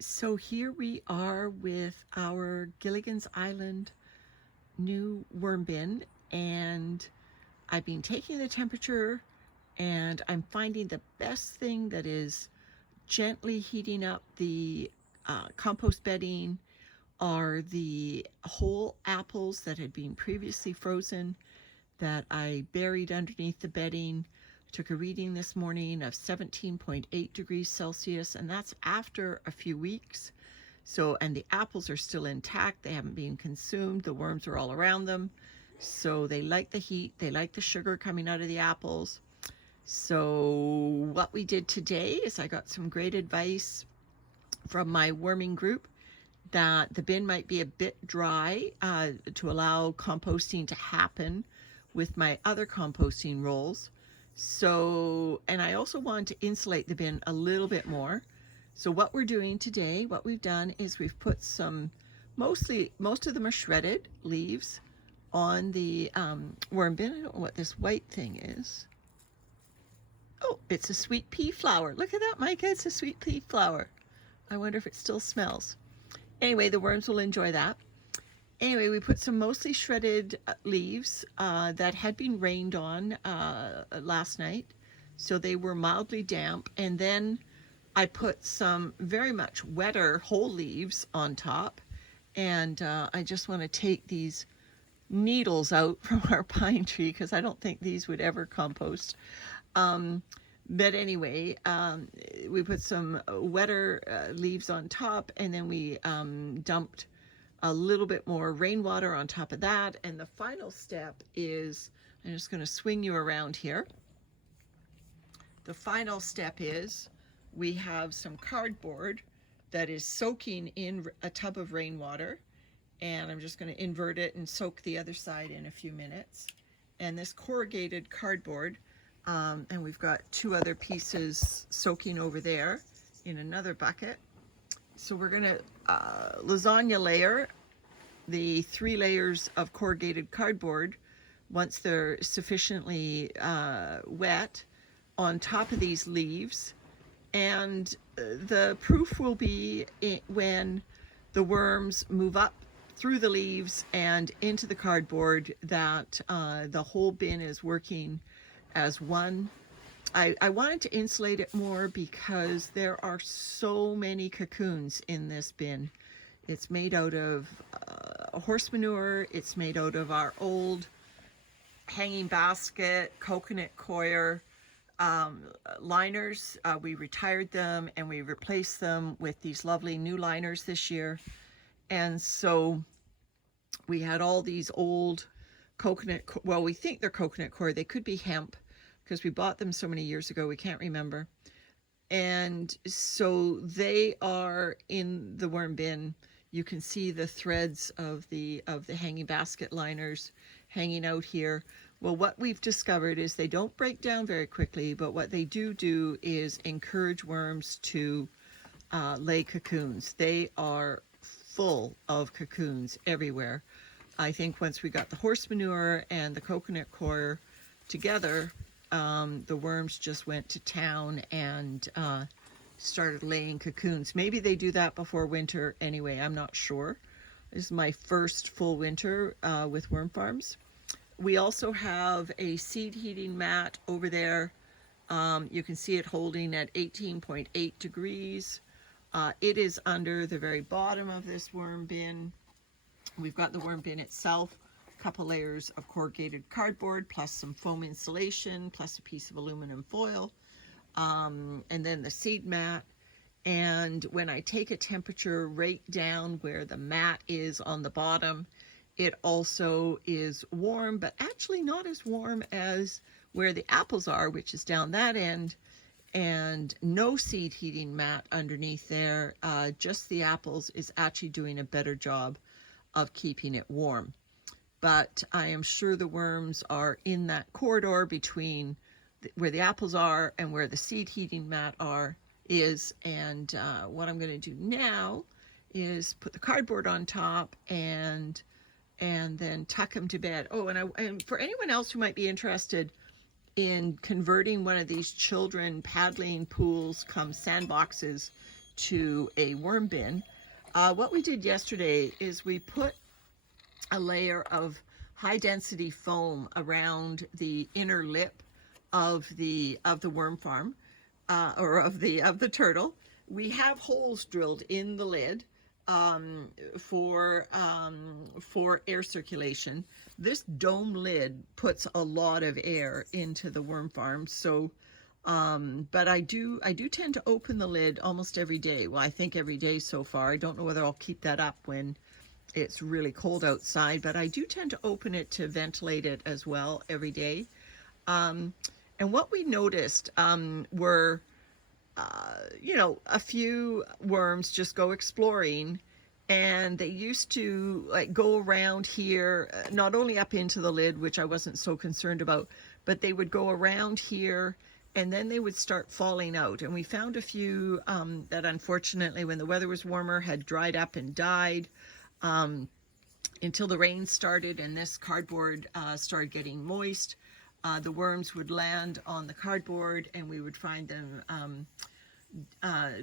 So here we are with our Gilligan's Island new worm bin, and I've been taking the temperature, and I'm finding the best thing that is gently heating up the compost bedding are the whole apples that had been previously frozen that I buried underneath the bedding. Took a reading this morning of 17.8 degrees Celsius, and that's after a few weeks. So, and the apples are still intact. They haven't been consumed. The worms are all around them. So they like the heat. They like the sugar coming out of the apples. So what we did today is I got some great advice from my worming group that the bin might be a bit dry to allow composting to happen with my other composting rolls. So, and I also want to insulate the bin a little bit more. So what we're doing today, what we've done is we've put some, most of them are shredded leaves on the worm bin. I don't know what this white thing is. Oh, it's a sweet pea flower. Look at that, Micah, it's a sweet pea flower. I wonder if it still smells. Anyway, the worms will enjoy that. Anyway, we put some mostly shredded leaves that had been rained on last night. So they were mildly damp. And then I put some very much wetter whole leaves on top. And I just want to take these needles out from our pine tree because I don't think these would ever compost. But anyway, we put some wetter leaves on top, and then we dumped a little bit more rainwater on top of that. And the final step is, I'm just going to swing you around here. The final step is we have some cardboard that is soaking in a tub of rainwater. And I'm just going to invert it and soak the other side in a few minutes. And this corrugated cardboard, and we've got two other pieces soaking over there in another bucket. So we're going to lasagna layer the 3 layers of corrugated cardboard once they're sufficiently wet on top of these leaves. And the proof will be when the worms move up through the leaves and into the cardboard that the whole bin is working as one. I wanted to insulate it more because there are so many cocoons in this bin. It's made out of horse manure. It's made out of our old hanging basket, coconut coir liners. We retired them and we replaced them with these lovely new liners this year. And so we had all these old coconut, well, we think they're coconut coir. They could be hemp because we bought them so many years ago, we can't remember. And so they are in the worm bin. You can see the threads of the hanging basket liners hanging out here. Well, what we've discovered is they don't break down very quickly, but what they do is encourage worms to lay cocoons. They are full of cocoons everywhere. I think once we got the horse manure and the coconut coir together, the worms just went to town and started laying cocoons. Maybe they do that before winter anyway, I'm not sure. This is my first full winter with worm farms. We also have a seed heating mat over there. You can see it holding at 18.8 degrees. It is under the very bottom of this worm bin. We've got the worm bin itself, a couple layers of corrugated cardboard, plus some foam insulation, plus a piece of aluminum foil, and then the seed mat. And when I take a temperature right down where the mat is on the bottom, it also is warm, but actually not as warm as where the apples are, which is down that end, and no seed heating mat underneath there. Just the apples is actually doing a better job of keeping it warm. But I am sure the worms are in that corridor between where the apples are and where the seed heating mat is. And what I'm going to do now is put the cardboard on top and then tuck them to bed. Oh, and for anyone else who might be interested in converting one of these children paddling pools come sandboxes to a worm bin. What we did yesterday is we put a layer of high density foam around the inner lip of the worm farm, or of the turtle. We have holes drilled in the lid for air circulation. This dome lid puts a lot of air into the worm farm, so but I do tend to open the lid almost every day. Well, I think every day so far. I don't know whether I'll keep that up when it's really cold outside, but I do tend to open it to ventilate it as well every day. And what we noticed were, a few worms just go exploring, and they used to like go around here, not only up into the lid, which I wasn't so concerned about, but they would go around here and then they would start falling out. And we found a few that unfortunately, when the weather was warmer, had dried up and died until the rain started and this cardboard started getting moist. The worms would land on the cardboard and we would find them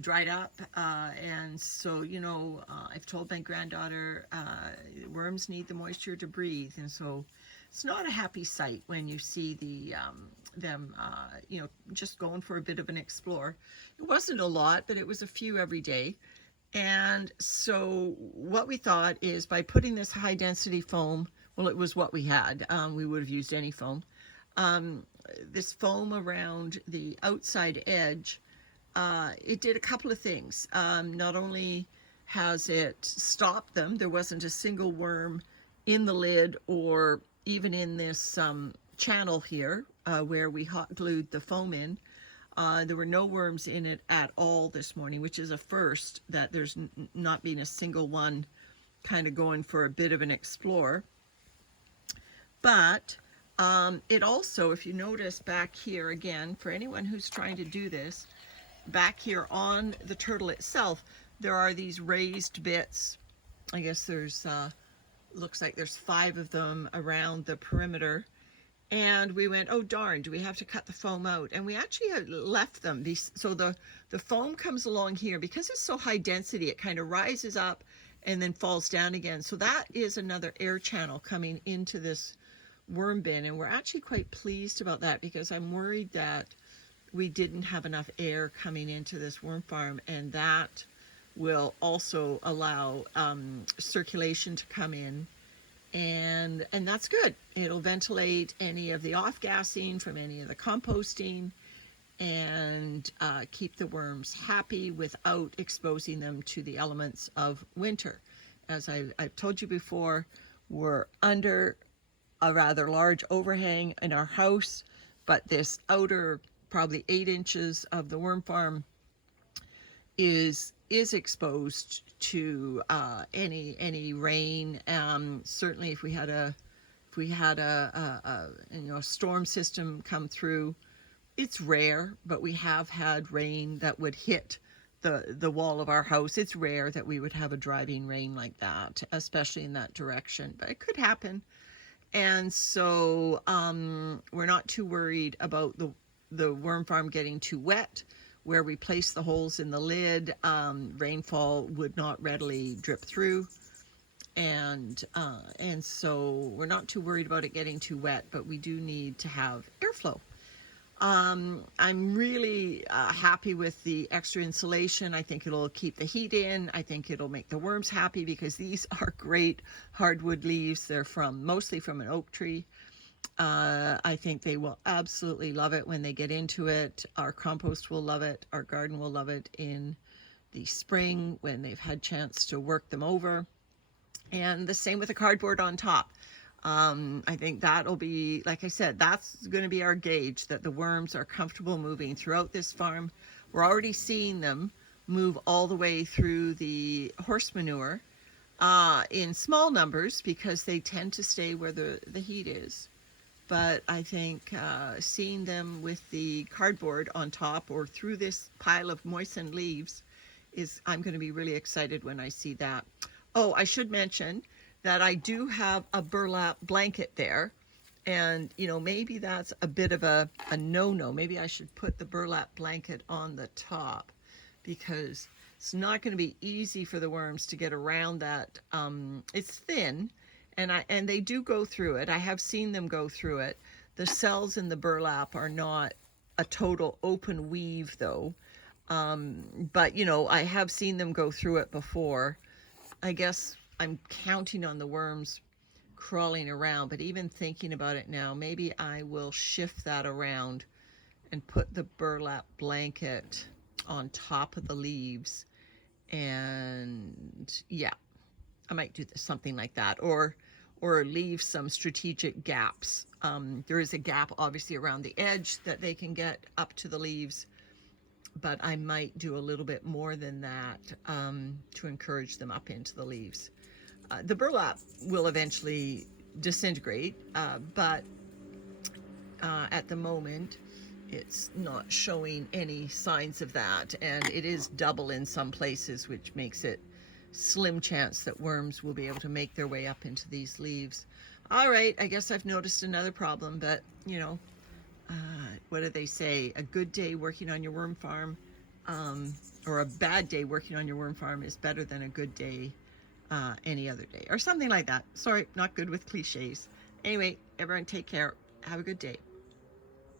dried up. And so, I've told my granddaughter, worms need the moisture to breathe. And so it's not a happy sight when you see them just going for a bit of an explore. It wasn't a lot, but it was a few every day. And so what we thought is, by putting this high density foam, well, it was what we had. We would have used any foam. This foam around the outside edge, it did a couple of things. Not only has it stopped them, there wasn't a single worm in the lid or even in this channel here where we hot glued the foam in. There were no worms in it at all this morning, which is a first, that there's not been a single one kind of going for a bit of an explore. But it also, if you notice back here again, for anyone who's trying to do this, back here on the turtle itself, there are these raised bits. I guess there's, looks like there's 5 of them around the perimeter. And we went, oh darn, do we have to cut the foam out? And we actually had left them. So the foam comes along here. Because it's so high density, it kind of rises up and then falls down again. So that is another air channel coming into this worm bin. And we're actually quite pleased about that, because I'm worried that we didn't have enough air coming into this worm farm, and that will also allow circulation to come in. And that's good. It'll ventilate any of the off-gassing from any of the composting, and keep the worms happy without exposing them to the elements of winter. As I've told you before, we're under a rather large overhang in our house, but this outer probably 8 inches of the worm farm is exposed to any rain. Certainly, if we had a storm system come through, it's rare, but we have had rain that would hit the wall of our house. It's rare that we would have a driving rain like that, especially in that direction, but it could happen. And so we're not too worried about the worm farm getting too wet. Where we place the holes in the lid, rainfall would not readily drip through, and so we're not too worried about it getting too wet, but we do need to have airflow. I'm really happy with the extra insulation. I think it'll keep the heat in. I think it'll make the worms happy, because these are great hardwood leaves. They're mostly from an oak tree. I think they will absolutely love it when they get into it. Our compost will love it. Our garden will love it in the spring when they've had chance to work them over. And the same with the cardboard on top. I think that'll be, like I said, that's going to be our gauge that the worms are comfortable moving throughout this farm. We're already seeing them move all the way through the horse manure in small numbers, because they tend to stay where the heat is. But I think seeing them with the cardboard on top or through this pile of moistened leaves I'm going to be really excited when I see that. Oh, I should mention that I do have a burlap blanket there. And, maybe that's a bit of a no-no. Maybe I should put the burlap blanket on the top, because It's not going to be easy for the worms to get around that. It's thin, and they do go through it. I have seen them go through it. The cells in the burlap are not a total open weave though. But you know, I have seen them go through it before. I guess I'm counting on the worms crawling around, but even thinking about it now, maybe I will shift that around and put the burlap blanket on top of the leaves. And yeah, I might do something like that, or leave some strategic gaps. There is a gap obviously around the edge that they can get up to the leaves, but I might do a little bit more than that to encourage them up into the leaves. The burlap will eventually disintegrate, but at the moment it's not showing any signs of that, and it is double in some places, which makes it slim chance that worms will be able to make their way up into these leaves. All right, I guess I've noticed another problem, but you know, what do they say? A good day working on your worm farm, or a bad day working on your worm farm is better than a good day any other day, or something like that. Sorry, not good with cliches. Anyway, everyone take care. Have a good day.